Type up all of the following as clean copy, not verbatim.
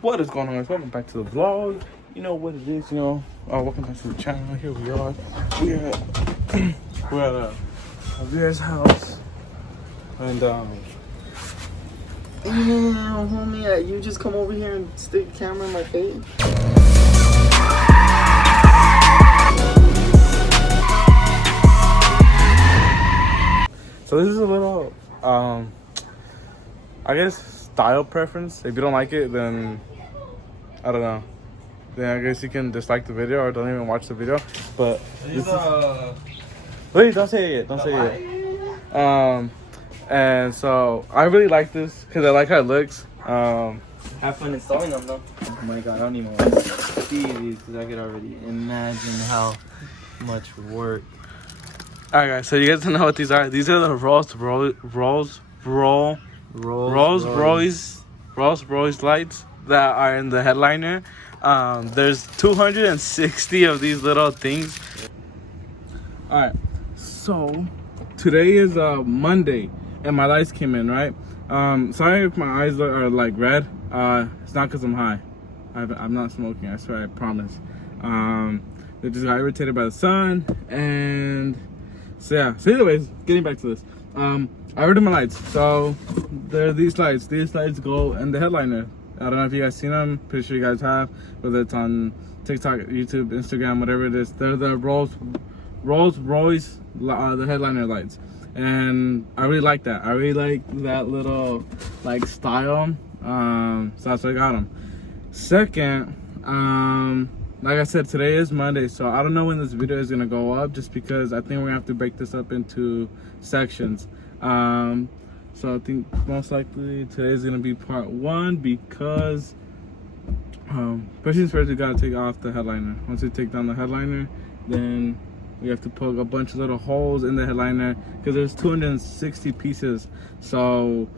What is going on, guys? Welcome back to the vlog. You know what it is, welcome back to the channel. Here we are. We're at Javier's house. And homie, you just come over here and stick a camera in my face. So this is a little I guess style preference. If you don't like it, then I don't know. Then I guess you can dislike the video or don't even watch the video. But this is... Wait, don't say it yet. Don't say it yet. And so I really like this because I like how it looks. Have fun installing them though. Oh my god, I don't even want to see these because I could already imagine how much work. Alright guys, so you guys know what these are. These are the Rolls Royce lights that are in the headliner. There's 260 of these little things. Alright, so today is Monday and my lights came in, right? Sorry if my eyes are like red. It's not because I'm high. I'm not smoking, I swear, I promise. They just got irritated by the sun, and so yeah. So anyways, getting back to this. I ordered my lights. So there are these lights. These lights go in the headliner. I don't know if you guys seen them. Pretty sure you guys have. Whether it's on TikTok, YouTube, Instagram, whatever it is. They're the Rolls Royce, the headliner lights. And I really like that. I really like that little like style. So that's why I got them. Second, like I said, today is Monday, so I don't know when this video is gonna go up, just because I think we're gonna have to break this up into sections. So I think most likely today is gonna be part 1, because first things first, we gotta take off the headliner. Once we take down the headliner, then we have to poke a bunch of little holes in the headliner, because there's 260 pieces. So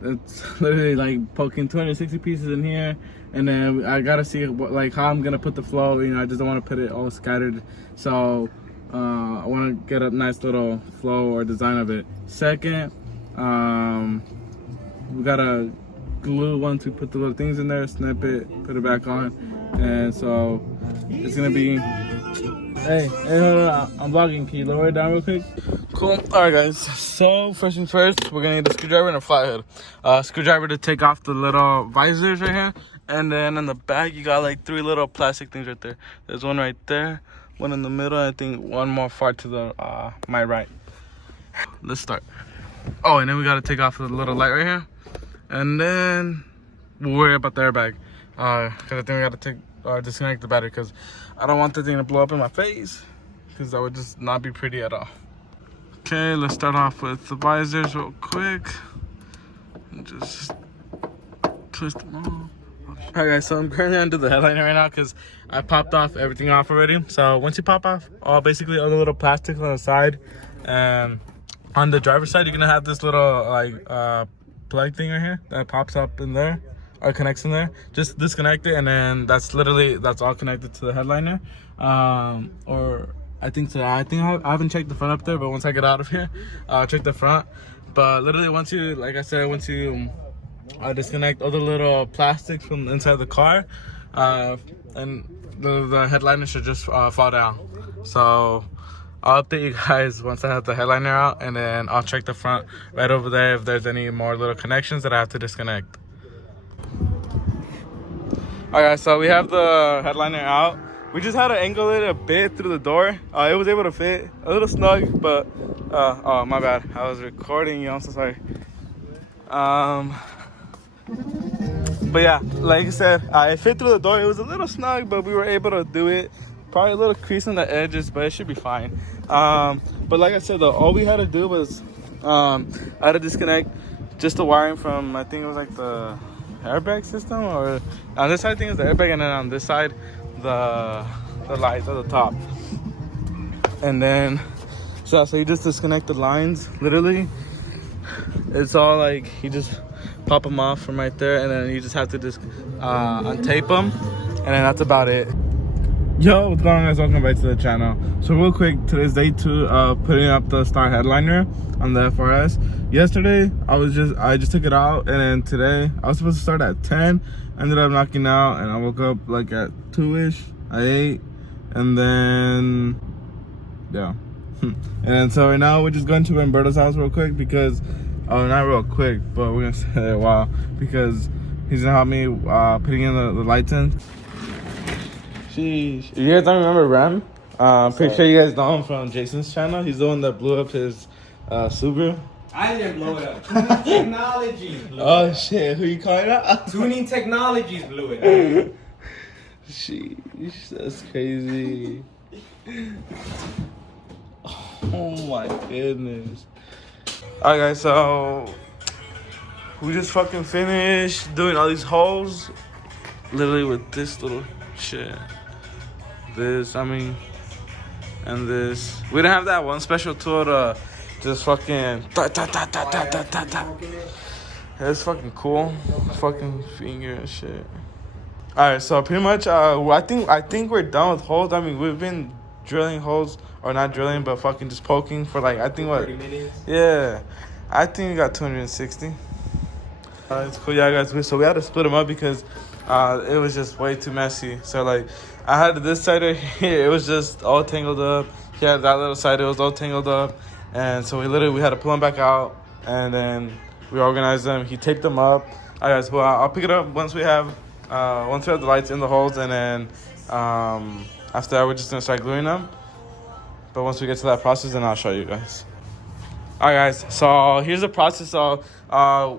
it's literally like poking 260 pieces in here, and then I gotta see like how I'm gonna put the flow. I just don't want to put it all scattered. So I want to get a nice little flow or design of it. Second, we gotta glue once we put the little things in there, snip it, put it back on, and so it's gonna be. Hey, hold on. I'm vlogging. Can you lower it down real quick? Cool. Alright guys, so first things first, we're gonna need a screwdriver and a flathead. Screwdriver to take off the little visors right here, and then in the back you got like 3 little plastic things right there. There's one right there, one in the middle, and I think one more far to the my right. Let's start. Oh, and then we gotta take off the little light right here, and then we'll worry about the airbag, because I think we gotta take disconnect the battery, because I don't want the thing to blow up in my face, because that would just not be pretty at all. Okay, let's start off with the visors real quick. And just twist them off. Alright guys, so I'm currently under the headliner right now because I popped off everything off already. So once you pop off basically all the little plastic on the side, and on the driver's side you're gonna have this little like plug thing right here that pops up in there or connects in there. Just disconnect it, and then that's all connected to the headliner. Or I think so. I haven't checked the front up there, but once I get out of here, I'll check the front. But literally, once you, like I said, once you disconnect all the little plastics from inside the car, and the headliner should just fall down. So I'll update you guys once I have the headliner out, and then I'll check the front right over there if there's any more little connections that I have to disconnect. Alright, so we have the headliner out. We just had to angle it a bit through the door. It was able to fit a little snug, but oh my bad, I was recording you, I'm so sorry. But yeah, like I said, it fit through the door. It was a little snug, but we were able to do it. Probably a little crease in the edges, but it should be fine. But like I said though, all we had to do was I had to disconnect just the wiring from, I think it was like the airbag system, or on this side I think it's the airbag, and then on this side the lights at the top. And then so you just disconnect the lines. Literally it's all like you just pop them off from right there, and then you just have to just untape them, and then that's about it. Yo, what's going on, guys? Welcome back to the channel. So real quick, today's day 2 of putting up the star headliner on the FRS. Yesterday, I just took it out, and then today I was supposed to start at 10. Ended up knocking out, and I woke up like at 2ish. I ate, and then yeah. And so right now we're just going to Umberto's house real quick because, oh, not real quick, but we're gonna stay there a while because he's gonna help me putting in the lights in. Sheesh. You guys don't remember Ram? Pretty sure you guys know him from Jason's channel. He's the one that blew up his Subaru. I didn't blow it up. Tuning Technologies blew it up. Oh shit, who you calling out? Tuning Technologies blew it up. Sheesh, that's crazy. Oh my goodness. Alright guys, so we just fucking finished doing all these holes. Literally with this little shit. This, and this. We didn't have that one special tool to just fucking It's fucking cool. Fucking finger and shit. Alright, so pretty much I think we're done with holes. I mean, we've been drilling holes, or not drilling, but fucking just poking for like, I think what 30 minutes? Yeah. I think we got 260. It's cool, yeah guys. So we had to split them up because it was just way too messy. So like I had this side right here, it was just all tangled up. He had that little side, it was all tangled up. And so we had to pull them back out, and then we organized them. He taped them up. All right guys, well, I'll pick it up once we have the lights in the holes, and then after that we're just gonna start gluing them. But once we get to that process, then I'll show you guys. Alright guys, so here's the process. So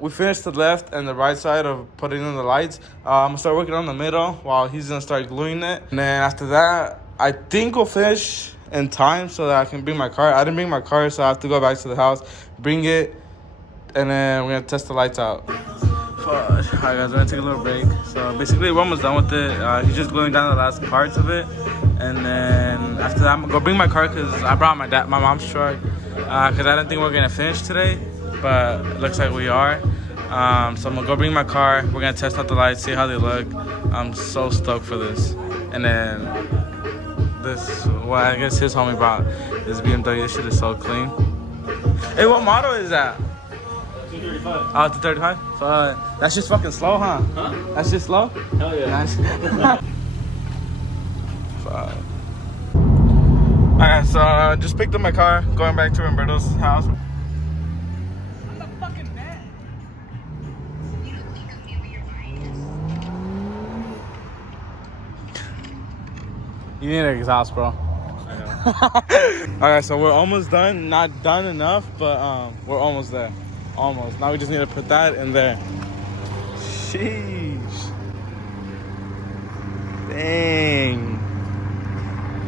we finished the left and the right side of putting in the lights. I'm gonna start working on the middle while he's gonna start gluing it. And then after that, I think we'll finish in time so that I can bring my car. I didn't bring my car, so I have to go back to the house, bring it, and then we're gonna test the lights out. Alright guys, we're gonna take a little break. So basically we're almost done with it. He's just gluing down the last parts of it. And then after that, I'm gonna go bring my car because I brought my mom's truck. Because I didn't think we were going to finish today, but it looks like we are. So I'm going to go bring my car. We're going to test out the lights, see how they look. I'm so stoked for this. And then this, well, I guess his homie brought this BMW. This shit is so clean. Hey, what model is that? 235. Oh, 235? So that's just fucking slow, huh? Huh? That's just slow? Hell yeah. Nice. Fuck. Alright, so I just picked up my car, going back to Umberto's house. I'm the fucking man. You need an exhaust, bro. I know. Alright, so we're almost done. Not done enough, but we're almost there. Almost. Now we just need to put that in there. Sheesh. Dang.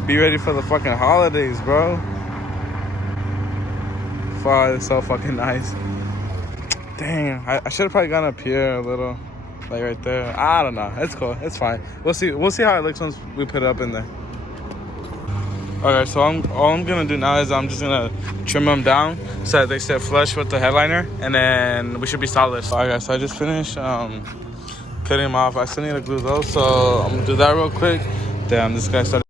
Be ready for the fucking holidays, bro. Fuck, it's so fucking nice. Dang, I should have probably gone up here a little, like right there. I don't know. It's cool. It's fine. We'll see. We'll see how it looks once we put it up in there. Okay, so all I'm gonna do now is I'm just gonna trim them down so that they sit flush with the headliner, and then we should be solid. Alright guys, so I just finished cutting them off. I still need to glue those, so I'm gonna do that real quick. Damn, this guy started.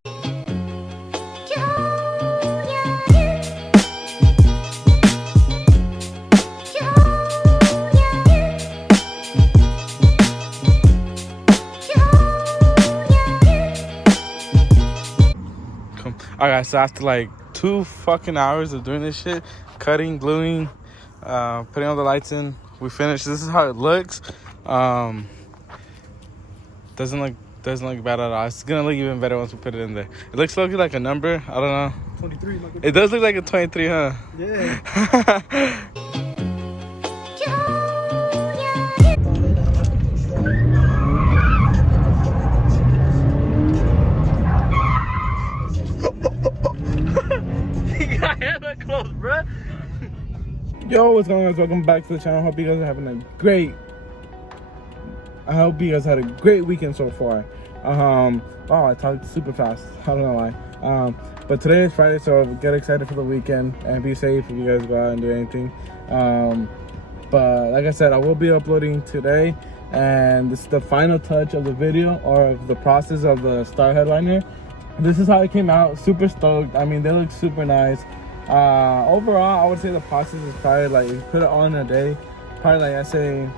Alright, so after like 2 fucking hours of doing this shit, cutting, gluing, putting all the lights in, we finished. This is how it looks. Doesn't look bad at all. It's gonna look even better once we put it in there. It looks like a number. I don't know. 23. It does look like a 23, huh? Yeah. Close, bro. Yo, what's going on, guys? Welcome back to the channel. I hope you guys are having a great had a great weekend so far. Wow, I talked super fast. I don't know why. But today is Friday, so get excited for the weekend and be safe if you guys go out and do anything. But like I said, I will be uploading today, and this is the final touch of the video, or of the process of the star headliner. this is how it came out. Super stoked. I mean, they look super nice. Overall, I would say the process is probably like, if you put it on in a day, probably like I say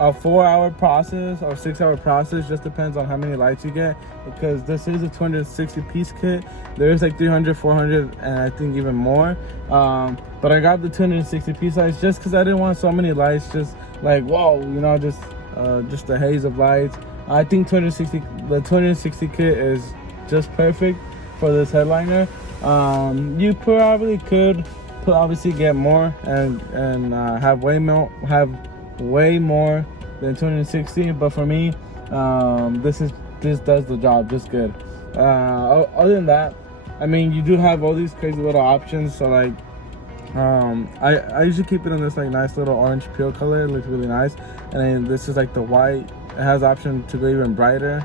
a 4-hour process or 6-hour process. Just depends on how many lights you get, because this is a 260 piece kit. There's like 300, 400, and I think even more. But I got the 260 piece lights just because I didn't want so many lights, just like, whoa, you know, just a haze of lights. I think the 260 kit is just perfect for this headliner. You probably could obviously get more and have way more than 260, but for me, this does the job just good. Other than that, I mean, you do have all these crazy little options. So like, I usually keep it in this like nice little orange peel color. It looks really nice. And then this is like the white. It has option to go even brighter.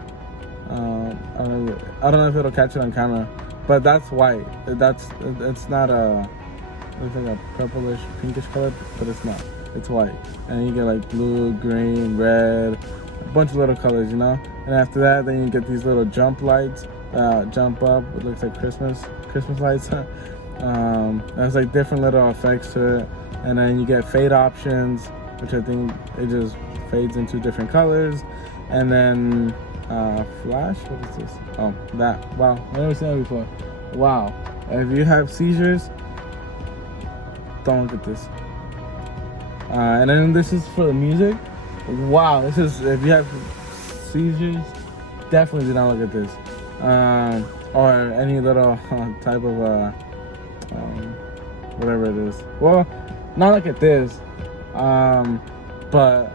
I don't know if it'll catch it on camera, but that's white. It's not looks like a purplish pinkish color, but it's not. It's white. And you get like blue, green, red, a bunch of little colors, you know. And after that, then you get these little jump lights, jump up. It looks like Christmas lights. There's like different little effects to it. And then you get fade options, which I think it just fades into different colors. And then flash, what is this? Oh, that. Wow, I've never seen that before. Wow. If you have seizures, don't look at this. And then this is for the music. Wow, this is, if you have seizures, definitely do not look at this. Or any little type of whatever it is. Well, not look at this. But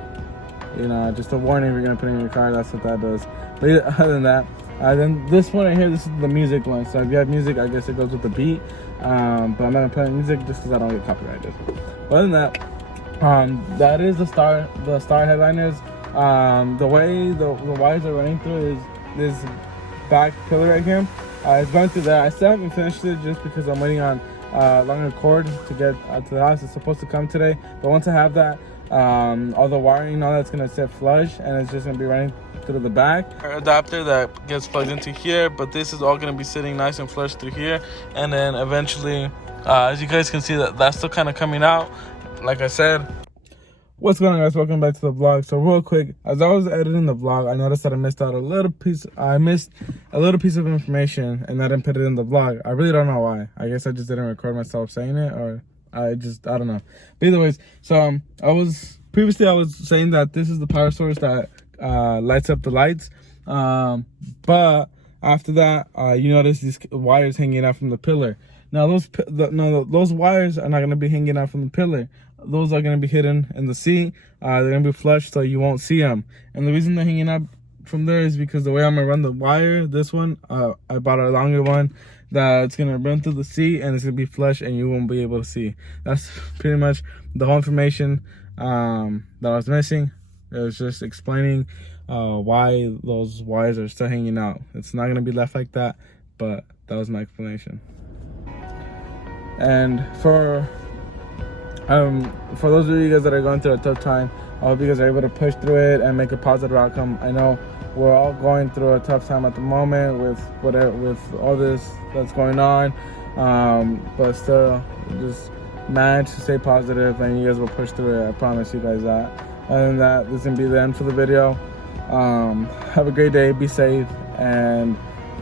you know, just a warning, if you're gonna put it in your car, that's what that does. But other than that, then this one right here, this is the music one. So if you have music, I guess it goes with the beat. But I'm not gonna put in music just because I don't get copyrighted. But other than that, that is the star headliners. The way the wires are running through is this back pillar right here. It's going through that. I still haven't finished it just because I'm waiting on longer cord to get to the house. It's supposed to come today, but once I have that, all the wiring, all that's gonna sit flush, and it's just gonna be running through the back. Adapter that gets plugged into here, but this is all gonna be sitting nice and flush through here, and then eventually, as you guys can see, that's still kind of coming out. Like I said, what's going on, guys? Welcome back to the vlog. So real quick, as I was editing the vlog, I noticed that I missed a little piece of information, and I didn't put it in the vlog. I really don't know why. I guess I just didn't record myself saying it, or I don't know. But either ways, so I was saying that this is the power source that lights up the lights, but after that, you notice these wires hanging out from the pillar. Now those wires are not going to be hanging out from the pillar. Those are going to be hidden in the seat. They're going to be flushed, so you won't see them. And the reason they're hanging up from there is because the way I'm going to run the wire, this one, I bought a longer one that's going to run through the seat, and it's going to be flush, and you won't be able to see. That's pretty much the whole information that I was missing. It was just explaining why those wires are still hanging out. It's not going to be left like that, but that was my explanation. And for those of you guys that are going through a tough time, I hope you guys are able to push through it and make a positive outcome. I know we're all going through a tough time at the moment with all this that's going on, but still, just manage to stay positive, and you guys will push through it. I promise you guys that. Other than that, this is gonna be the end for the video. Have a great day, be safe, and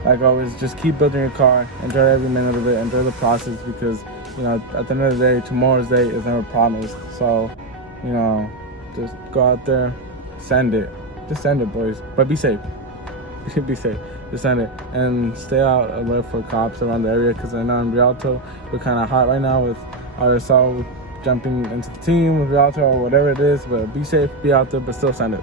like always, just keep building your car. Enjoy every minute of it. Enjoy the process, because you know, at the end of the day, tomorrow's day is never promised. So, you know, just go out there, send it. Just send it, boys. But be safe. Be safe. Just send it. And stay out alert for cops around the area, because I know in Rialto, we're kind of hot right now with RSL jumping into the team with Rialto or whatever it is. But be safe, be out there, but still send it.